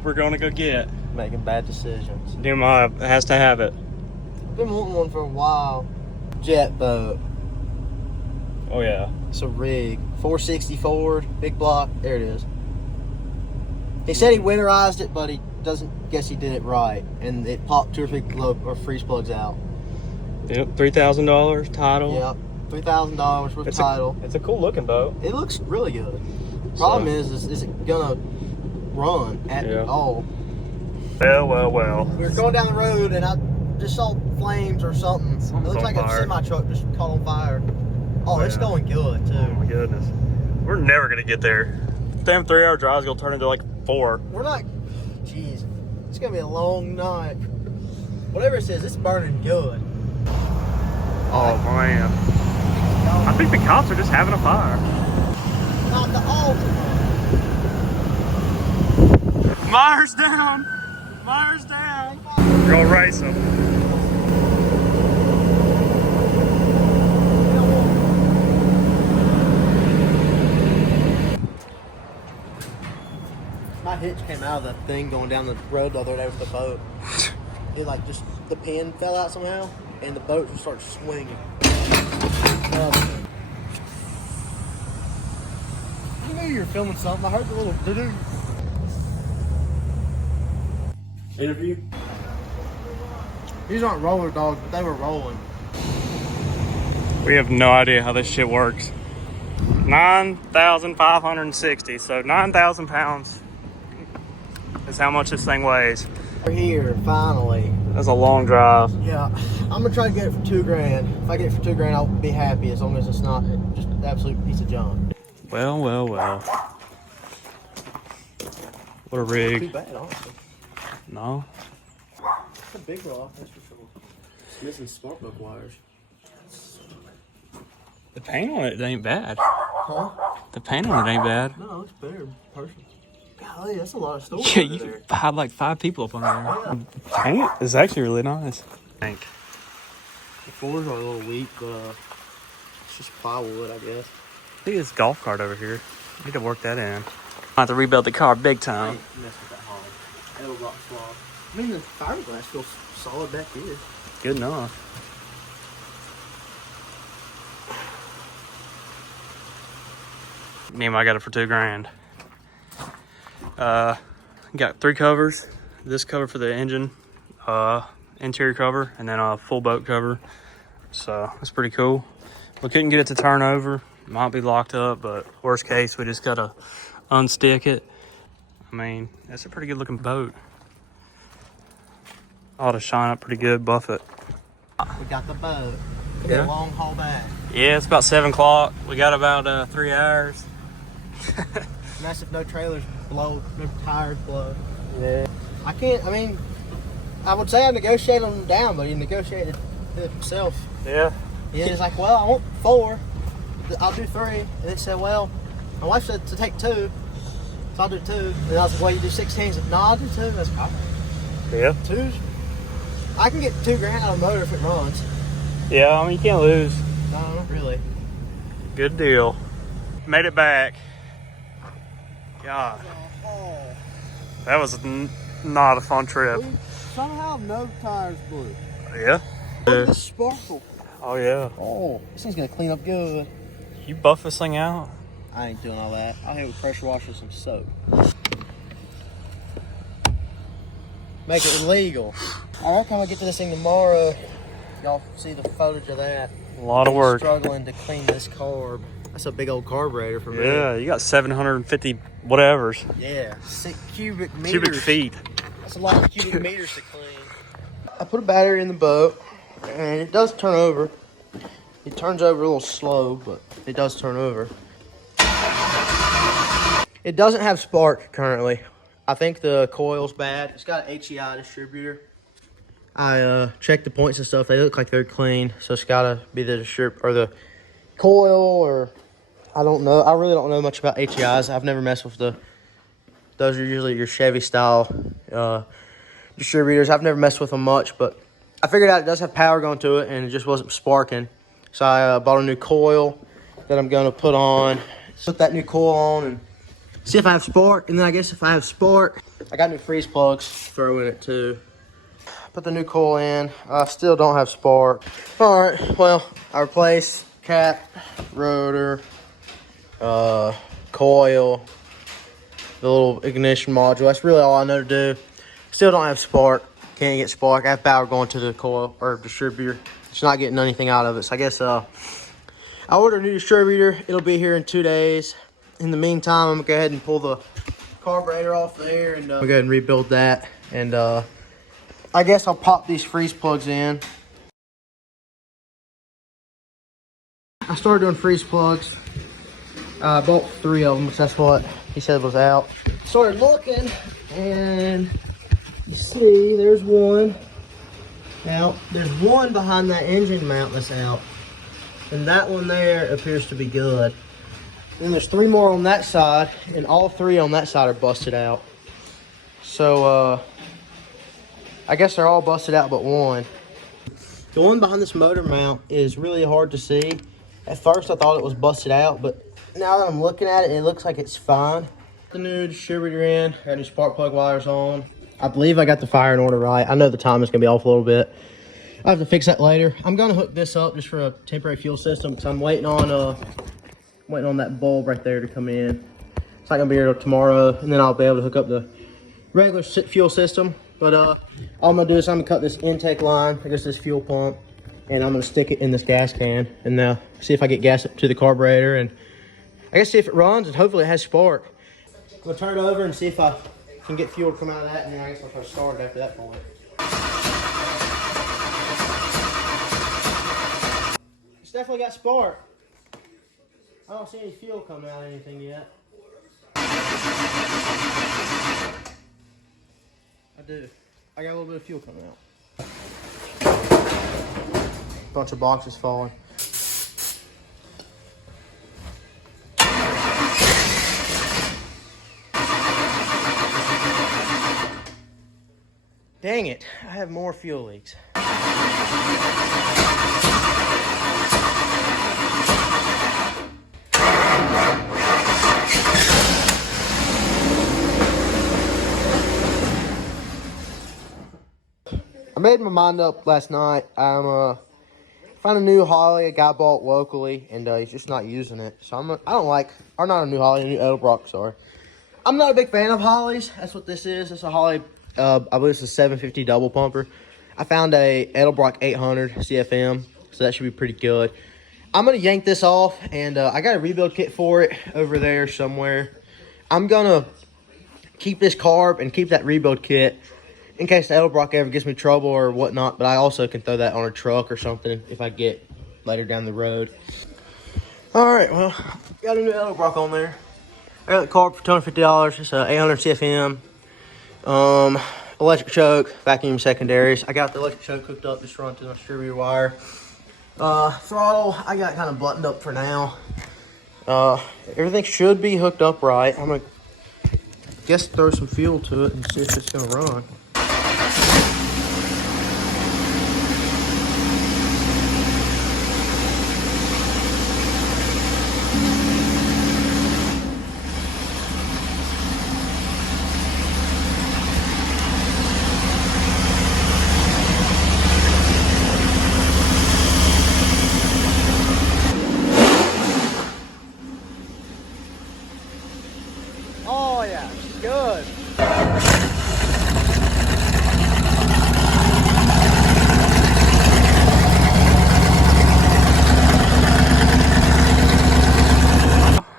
what we're going to go get. Making bad decisions. Nehemiah has to have it. Been wanting one for a while. Jet boat. Oh, yeah. It's a rig. 460 forward, big block. There it is. He said he winterized it, but he doesn't guess he did it right. And it popped 2 or 3 freeze plugs out. Yep, $3,000 title. Yep, $3,000 worth of title. It's a cool looking boat. It looks really good. Problem is it gonna run at all? Well. We were going down the road and I just saw flames or something. It looks like a semi truck just caught on fire. Oh, it's going good too. Oh my goodness. We're never gonna get there. Damn 3-hour drive's gonna turn into like 4. We're not. Jeez, it's gonna be a long night. Whatever it says, it's burning good. Oh man. I think the cops are just having a fire. Not the altar. Myers down. Myers down. We're gonna race them. My hitch came out of that thing going down the road the other day with the boat. It like just, the pin fell out somehow and the boat just started swinging. You knew you were filming something. I heard the little doo-doo. Interview? These aren't roller dogs, but they were rolling. We have no idea how this shit works. 9,560, so 9,000 pounds is how much this thing weighs. We're here, finally. That's a long drive. Yeah, I'm gonna try to get it for $2,000. If I get it for $2,000, I'll be happy as long as it's not just an absolute piece of junk. Well. What a rig. Too bad, honestly. No. It's a big rock, that's for sure. It's missing spark plug wires. The paint on it ain't bad. Huh? The paint on it ain't bad. No, it's better in person. Golly, that's a lot of storage. Yeah, you could hide like 5 people up on there. Yeah. The paint is actually really nice. The floors are a little weak, but it's just plywood, I guess. I think this golf cart over here. Need to work that in. I have to rebuild the car big I time. ain't mess with that Holland. It'll rock swab. I mean, the fiberglass feels solid back here. Good enough. Nehemiah got it for $2,000. Got 3 covers. This cover for the engine, interior cover, and then a full boat cover. So that's pretty cool. We couldn't get it to turn over. Might be locked up, but worst case, we just gotta unstick it. I mean, that's a pretty good looking boat. Ought to shine up pretty good, buff it. We got the boat. Yeah. A long haul back. Yeah, it's about 7 o'clock. We got about 3 hours. And that's if no trailers blow, no tires blow. Yeah. I mean, I would say I negotiated them down, but he negotiated it himself. Yeah. He's like, well, I want 4. I'll do 3. And they said, well, my wife said to take 2. So I'll do 2. And I was like, well, you do 16. He said, no, I'll do 2. I was like, all right. Yeah. 2's, I can get $2,000 out of a motor if it runs. Yeah, I mean, you can't lose. No, not really. Good deal. Made it back. God, that was not a fun trip. Somehow no tires blew. Yeah? Look at the sparkle. Oh, yeah. Oh, this thing's gonna clean up good. You buff this thing out? I ain't doing all that. I'll hit with pressure wash with some soap. Make it illegal. I reckon I'll get to this thing tomorrow. Y'all see the footage of that. A lot of work. Struggling to clean this carb. That's a big old carburetor for me. Yeah, you got 750 whatevers. Yeah, 6 cubic meters. Cubic feet. That's a lot of cubic meters to clean. I put a battery in the boat, and it does turn over. It turns over a little slow, but it does turn over. It doesn't have spark currently. I think the coil's bad. It's got an HEI distributor. I checked the points and stuff. They look like they're clean, so it's gotta be the distributor or the coil, or I don't know. I really don't know much about HEIs. I've never messed with those are usually your Chevy style distributors. I've never messed with them much, but I figured out it does have power going to it, and it just wasn't sparking. So I bought a new coil that I'm going to put on. Put that new coil on, and see if I have spark, and then I guess if I have spark, I got new freeze plugs, throw in it too. Put the new coil in. I still don't have spark. All right, well, I replaced cap, rotor, coil, the little ignition module. That's really all I know to do. Still don't have spark. Can't get spark. I have power going to the coil or distributor. It's not getting anything out of it. So I guess I ordered a new distributor. It'll be here in 2 days. In the meantime, I'm gonna go ahead and pull the carburetor off there and go ahead and rebuild that. And I guess I'll pop these freeze plugs in. I started doing freeze plugs. I bought 3 of them, because that's what he said was out. Started looking, and you see there's one out. There's one behind that engine mount that's out. And that one there appears to be good. And there's 3 more on that side, and all 3 on that side are busted out. So, I guess they're all busted out but one. The one behind this motor mount is really hard to see. At first I thought it was busted out, but now that I'm looking at it, it looks like it's fine. The new distributor in, got new spark plug wires on. I believe I got the fire in order right. I know the time is gonna be off a little bit. I have to fix that later. I'm gonna hook this up just for a temporary fuel system, because I'm waiting on that bulb right there to come in. It's not gonna be here till tomorrow, and then I'll be able to hook up the regular fuel system. But all I'm gonna do is I'm gonna cut this intake line, I guess this fuel pump, and I'm gonna stick it in this gas can, and see if I get gas up to the carburetor, and I guess see if it runs, and hopefully it has spark. I'm gonna turn it over and see if I can get fuel to come out of that, and then I guess I'll try to start it after that point. It's definitely got spark. I don't see any fuel coming out of anything yet. I do. I got a little bit of fuel coming out. Bunch of boxes falling. Dang it, I have more fuel leaks. I made my mind up last night. I'm found a new Holly a guy bought locally, and he's just not using it. So not a new Holly, a new Edelbrock, sorry. I'm not a big fan of Hollies. That's what this is. It's a Holly, I believe it's a 750 double pumper. I found a Edelbrock 800 CFM, so that should be pretty good. I'm gonna yank this off, and I got a rebuild kit for it over there somewhere. I'm gonna keep this carb and keep that rebuild kit in case the Edelbrock ever gives me trouble or whatnot, but I also can throw that on a truck or something if I get later down the road. All right, well, got a new Edelbrock on there. I got the carb for $250. It's a 800 CFM. Electric choke, vacuum secondaries. I got the electric choke hooked up, just run to the distributor wire. Throttle, I got kind of buttoned up for now. Everything should be hooked up right. I'm gonna guess throw some fuel to it and see if it's gonna run. Oh yeah, she's good.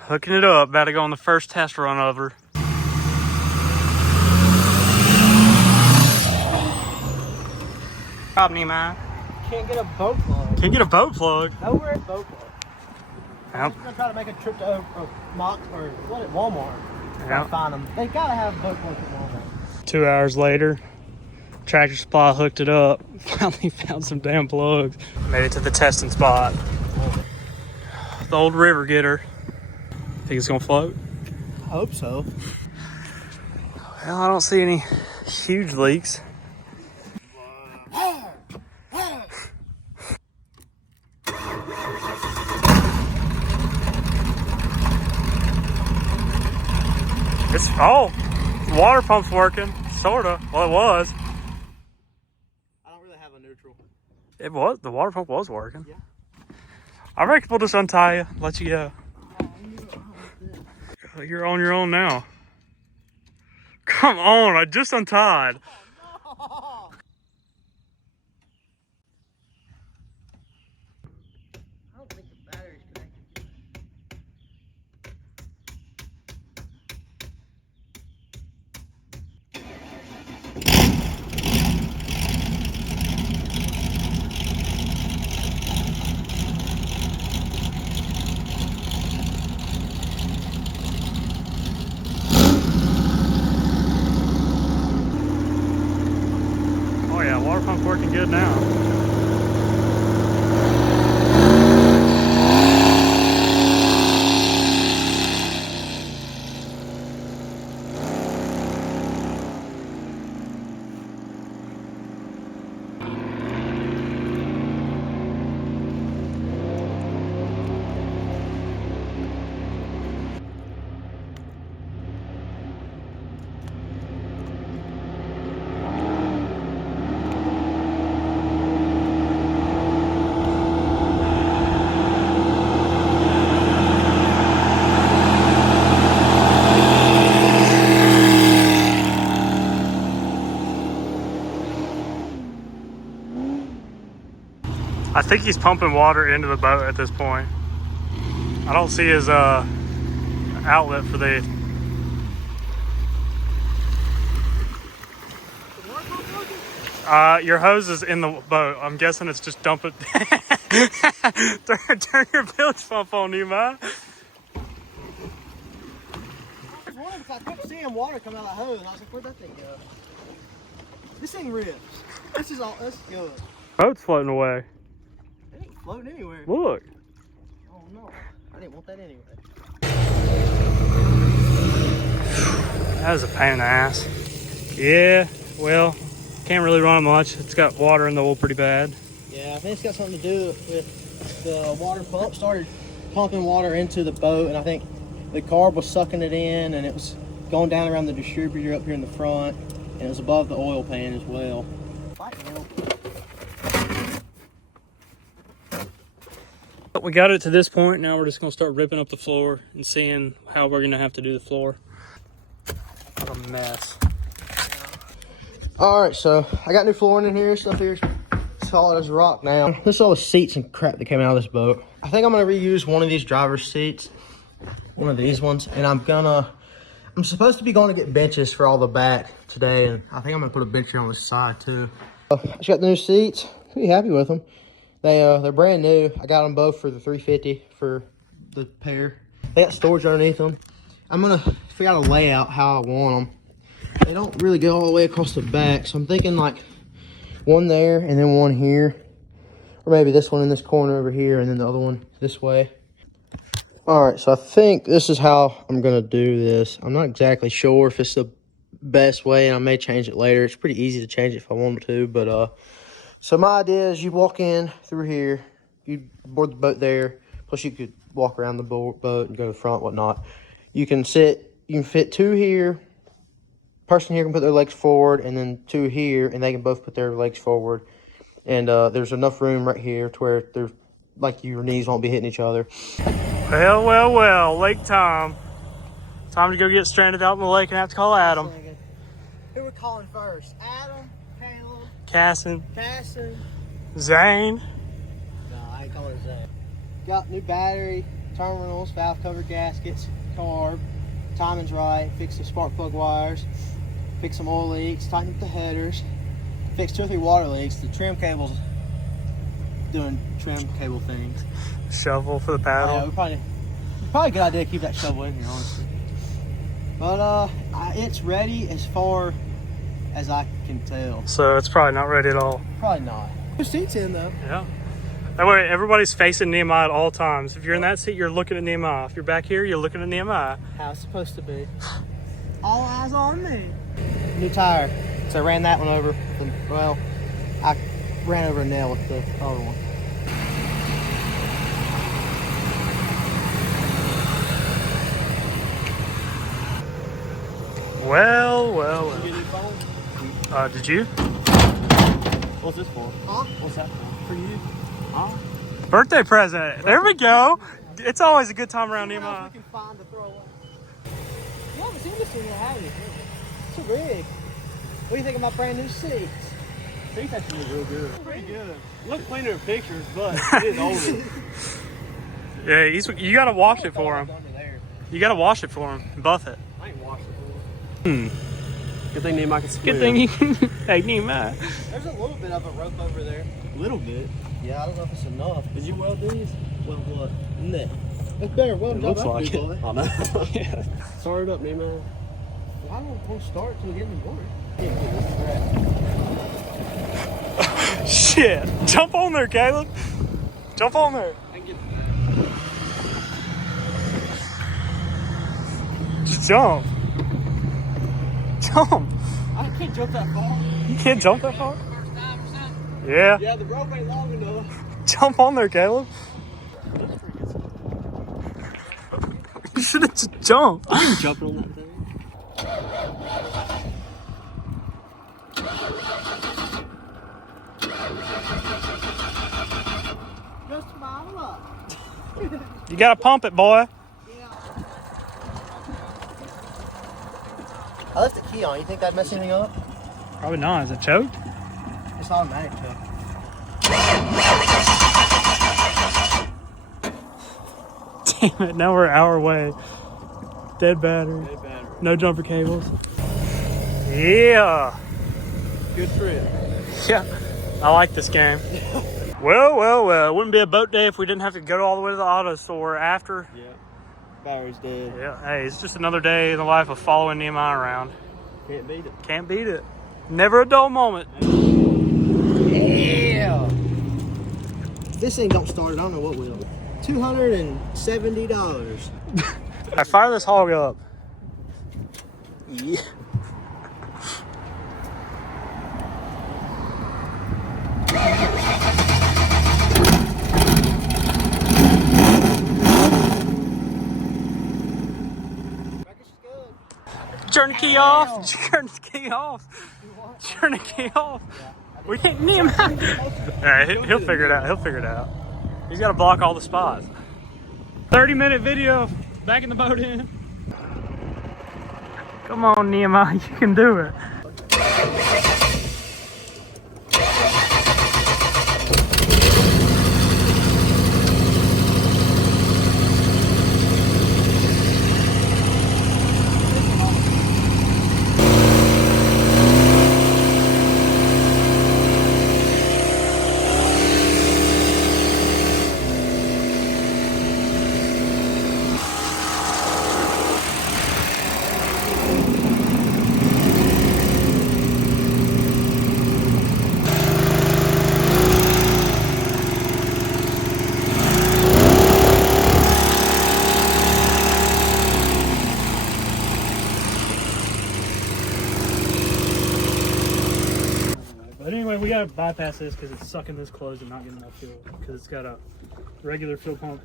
Hooking it up, about to go on the first test run of her. Problem, man. Can't get a boat plug. Can't get a boat plug. Nowhere at boat plug. Yep. I'm just gonna try to make a trip to Walmart. Yep. Find them. They gotta have boat plugs at Walmart. 2 hours later, Tractor Supply hooked it up. Finally found some damn plugs. Made it to the testing spot. The old river getter. Think it's gonna float? I hope so. Well, I don't see any huge leaks. It's, oh, the water pump's working, sorta. Well, it was. I don't really have a neutral. It was, the water pump was working. Yeah. I reckon we'll just untie you, let you go. You're on your own now. Come on, I just untied. Oh, no. I don't think the battery's connected. Oh yeah, water pump's working good now. I think he's pumping water into the boat at this point. I don't see his outlet for the... your hose is in the boat. I'm guessing it's just dumping. Turn your bilge pump on, you man. I was wondering if I kept seeing water come out of the hose, and I was like, where'd that thing go? This thing rips. This is good. Boat's floating away. It ain't floating anywhere. Look. Oh no, I didn't want that anyway. That was a pain in the ass. Yeah, well, can't really run it much. It's got water in the oil pretty bad. Yeah, I think it's got something to do with the water pump started pumping water into the boat, and I think the carb was sucking it in, and it was going down around the distributor up here in the front, and it was above the oil pan as well. But we got it to this point. Now we're just gonna start ripping up the floor and seeing how we're gonna have to do the floor. What a mess. All right, so I got new flooring in here. Stuff here is solid as rock now. This is all the seats and crap that came out of this boat. I think I'm gonna reuse one of these driver's seats, one of these ones, and I'm supposed to be going to get benches for all the back today, and I think I'm gonna put a bench here on this side too. I just got the new seats. Pretty happy with them. They're brand new. I got them both for the $350 for the pair. They got storage underneath them. I'm gonna figure out a layout how I want them. They don't really go all the way across the back, so I'm thinking like one there and then one here, or maybe this one in this corner over here and then the other one this way. All right, so I think this is how I'm gonna do this. I'm not exactly sure if it's the best way, and I may change it later. It's pretty easy to change it if I wanted to, but so my idea is you walk in through here, you board the boat there, plus you could walk around the boat and go to the front, whatnot. You can fit two here, person here can put their legs forward, and then two here, and they can both put their legs forward. And there's enough room right here to where there's, like, your knees won't be hitting each other. Well, lake time. Time to go get stranded out in the lake and have to call Adam. Who we're calling first? Adam, Caleb, Casson, No, Zane. I ain't calling Zane. Got new battery, terminals, valve cover gaskets, carb, timing's right, fix the spark plug wires, fix some oil leaks, tighten up the headers, fix 2 or 3 water leaks. The trim cable's doing trim cable things. Shovel for the paddle. Yeah, probably a good idea to keep that shovel in here, honestly. But it's ready as far as I can tell. So it's probably not ready at all. Probably not. There's seats in though. Yeah. That way everybody's facing Nehemiah at all times. If you're in that seat, you're looking at Nehemiah. If you're back here, you're looking at Nehemiah. How it's supposed to be. All eyes on me. New tire. So I ran that one over. Well, I ran over a nail with the other one. Well, well, You get a new phone? well. Did you? What's this for? Huh? What's that for? For you? Huh? Birthday present. There we go. It's always a good time around See what Nehemiah. else we can find to throw away. You haven't seen this in here, have you? It's a rig. What do you think of my brand new seats? Seats actually look real good. Pretty good. Look cleaner in pictures, but it is older. Yeah, you gotta wash it for him. You gotta wash it for him. Buff it. I ain't washed it for him. Good thing Nehemiah can swim. Good thing you hey Nehemiah. There's a little bit of a rope over there. A little bit? Yeah, I don't know if it's enough. Did you weld these? Weld what? No. That's better weld job. Looks like it. Boy. I know. Yeah. Start it up, Nehemiah. Well, I don't want to start till we get in the water. Shit. Jump on there, Caleb. Jump on there. I can get Just jump. Jump. I can't jump that far. You can't jump that far? Yeah. Yeah, the rope ain't long enough. Jump on there, Caleb. You should have just jumped. I'm jumping on that thing. Just smile up. You gotta pump it, boy. I left the key on. You think that'd mess anything up? Probably not. Is it choked? It's automatic choke. Damn it, now we're an hour away. Dead battery. No jumper cables. Yeah. Good trip. Yeah. I like this game. Well, well, well. It wouldn't be a boat day if we didn't have to go all the way to the auto store after. Yeah. Battery's dead. Yeah. Hey, it's just another day in the life of following Nehemiah around. Can't beat it. Can't beat it. Never a dull moment. Yeah. This thing don't start, I don't know what will. $270. I fire this hog up. Yeah. Turn the key off. Turn the key off. Turn the key off. We can't need him. Alright, he'll figure it out. He'll figure it out. He's got to block all the spots. 30-minute video. Back in the boat in. Come on, Nehemiah. You can do it. But anyway, we gotta bypass this because it's sucking this close and not getting enough fuel because it's got a regular fuel pump.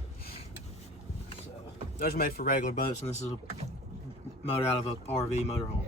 So Those are made for regular boats, and this is a motor out of a RV motorhome.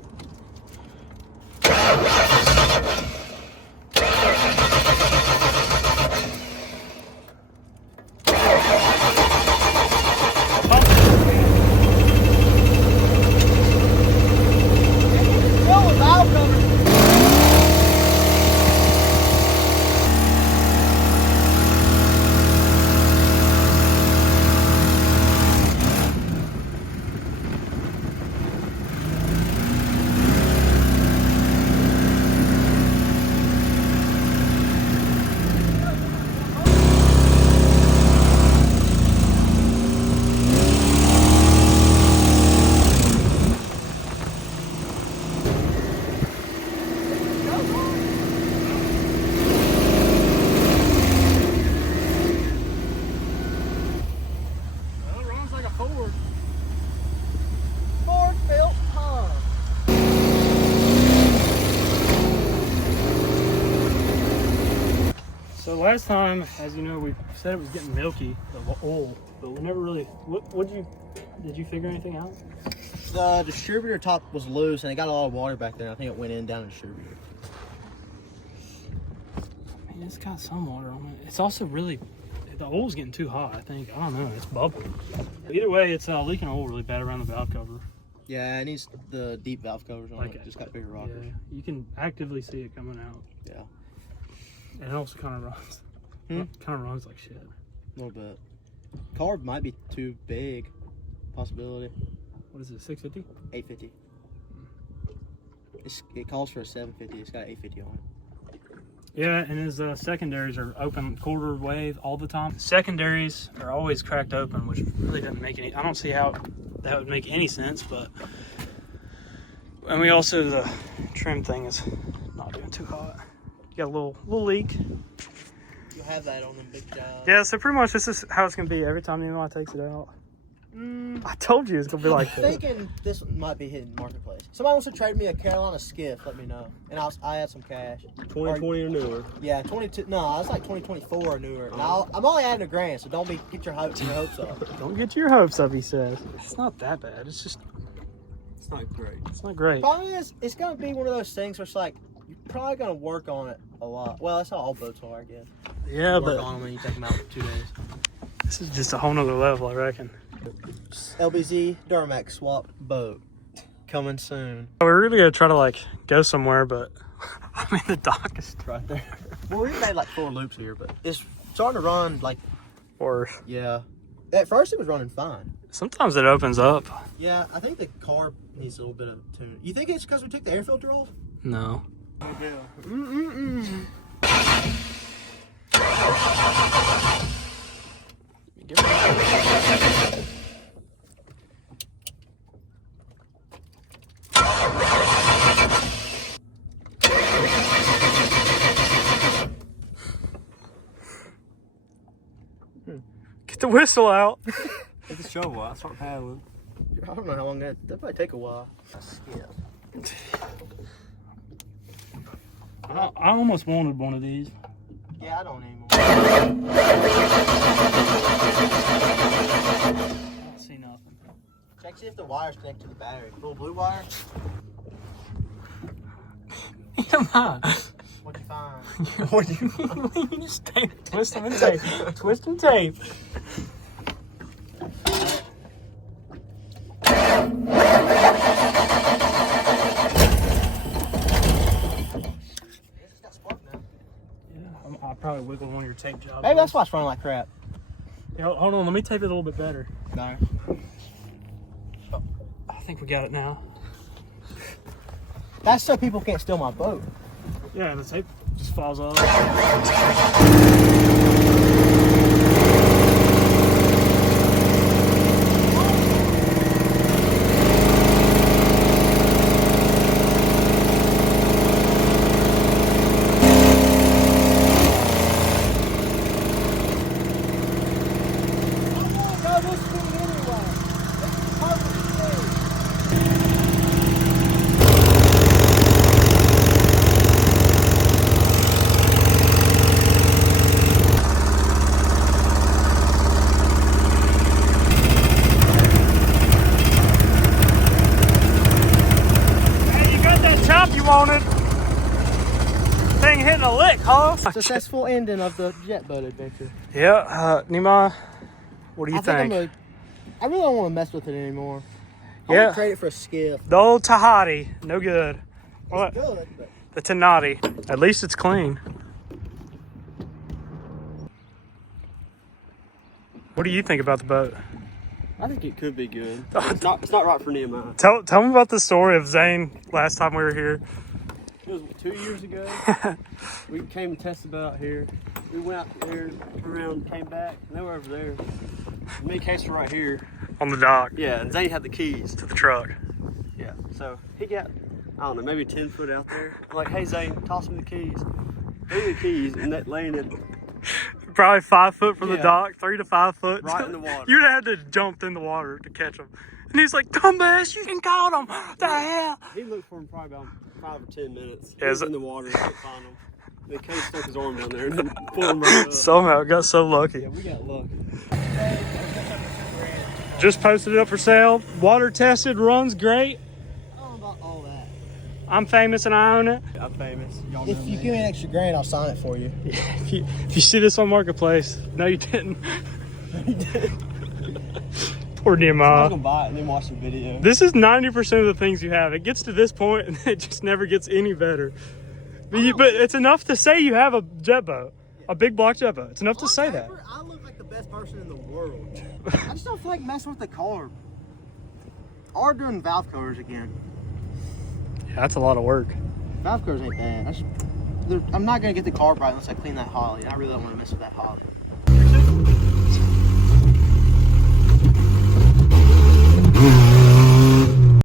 last time, as you know, we said it was getting milky, the oil, but we never really. Did you figure anything out? The distributor top was loose, and it got a lot of water back there. I think it went down the distributor. I mean, it's got some water on it. It's also really, the oil's getting too hot. I think. I don't know. It's bubbling. Either way, it's leaking oil really bad around the valve cover. Yeah, it needs the deep valve covers on it. Just got bigger rockers. Yeah, you can actively see it coming out. Yeah. And it also kind of runs. Kind of runs like shit. A little bit. Carb might be too big. Possibility. What is it? 650? 850. It calls for a 750. It's got 850 on it. Yeah, and his secondaries are open quarter wave all the time. Secondaries are always cracked open, which really doesn't make any. I don't see how that would make any sense, but. And we also, the trim thing is not doing too hot. You got a little leak. You'll have that on them big jobs. Yeah, so pretty much this is how it's gonna be every time anyone takes it out. I told you it's gonna be like that. I'm thinking this might be hitting marketplace. Somebody wants to trade me a Carolina skiff, let me know. And I had some cash. 2020 or newer. Yeah, 22. No, it's like 2024 or newer. Now I'm only adding $1,000, so don't get your hopes up. Don't get your hopes up, he says. It's not that bad. It's just. It's not great. It's not great. Problem is, it's gonna be one of those things where it's like you're probably gonna work on it a lot. Well, that's how all boats are, I guess. Yeah, work on them when you take them out for 2 days. This is just a whole nother level, I reckon. LBZ Duramax swap boat coming soon. We're really gonna try to like go somewhere, but I mean the dock is right there. Well, we made like 4 loops here, but it's starting to run like. Or Yeah. At first, it was running fine. sometimes it opens up. Yeah, I think the carb needs a little bit of tune. You think it's because we took the air filter off? No. Get the whistle out. Get the shovel out, start paddling. I don't know how long that might take a while. I almost wanted one of these. Yeah, I don't anymore. I don't see nothing. Check see if the wire's connected to the battery. Little blue wire. Come on. What'd you find? What do you mean? You just twist them and tape. Twist and tape. I'll probably wiggle one of your tape jobs. Maybe that's why it's running like crap. Yeah, hold on, let me tape it a little bit better. No. Oh, I think we got it now. That's so people can't steal my boat. Yeah, the tape just falls off. Wanted thing hitting a lick, huh? Successful ending of the jet boat adventure. Yeah, Nima, what do you think? I really don't want to mess with it anymore. I Yeah. want to trade it for a skiff. The old Tahati, no good. What? It's good, but The Tenati, at least it's clean. What do you think about the boat? I think it could be good. It's not right for Nehemiah. Tell me about the story of Zane last time we were here. It was 2 years ago. We came and tested out here. We went out there, around, came back, and they were over there. Me and Case were right here. On the dock. Yeah, and Zane had the keys. To the truck. Yeah, so he got, I don't know, maybe 10 foot out there. I'm like, hey Zane, toss me the keys. Give me the keys, and that landed Probably 5 foot from the Yeah. dock, 3 to 5 foot. right in the water. You'd have to jump in the water to catch them. And he's like, dumbass, you can caught them. The hell? He looked for him probably about 5 or 10 minutes. He Yeah, was is in the water, couldn't find him. The case stuck his arm down there and then pulled him right up. Somehow got so lucky. Yeah, we got lucky. Just posted it up for sale. Water tested, runs great. I don't know about all that. I'm famous and I own it. I'm famous. Y'all If you give me an extra grand, I'll sign it for you. If you see this on Marketplace, no, you didn't. Poor I was Nehemiah. gonna buy it and then watch the video. This is 90% of the things you have. It gets to this point and it just never gets any better. But it's enough to say you have a jet boat, a big block jet boat. It's enough to say that. I look like the best person in the world. I just don't feel like messing with the carb. Or doing valve covers again. Yeah, that's a lot of work. Valve covers ain't bad. I'm not gonna get the carb right unless I clean that holly. I really don't want to mess with that holly.